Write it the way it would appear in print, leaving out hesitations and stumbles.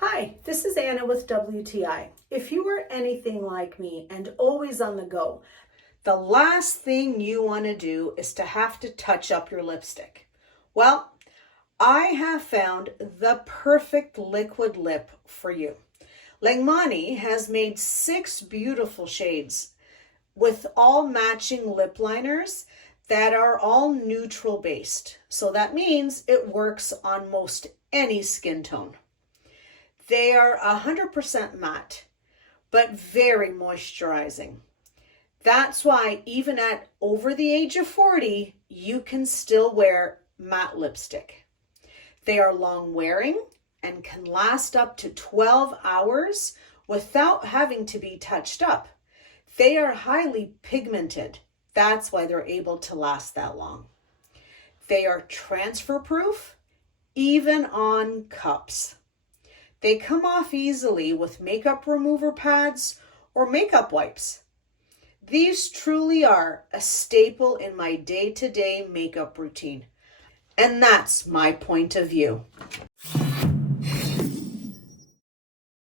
Hi, this is Anna with WTI. If you are anything like me and always on the go, the last thing you want to do is to have to touch up your lipstick. Well, I have found the perfect liquid lip for you. LANGMANNI has made 6 beautiful shades with all matching lip liners that are all neutral based. So that means it works on most any skin tone. They are 100% matte, but very moisturizing. That's why even at over the age of 40, you can still wear matte lipstick. They are long wearing and can last up to 12 hours without having to be touched up. They are highly pigmented. That's why they're able to last that long. They are transfer proof, even on cups. They come off easily with makeup remover pads or makeup wipes. These truly are a staple in my day-to-day makeup routine. And that's my point of view.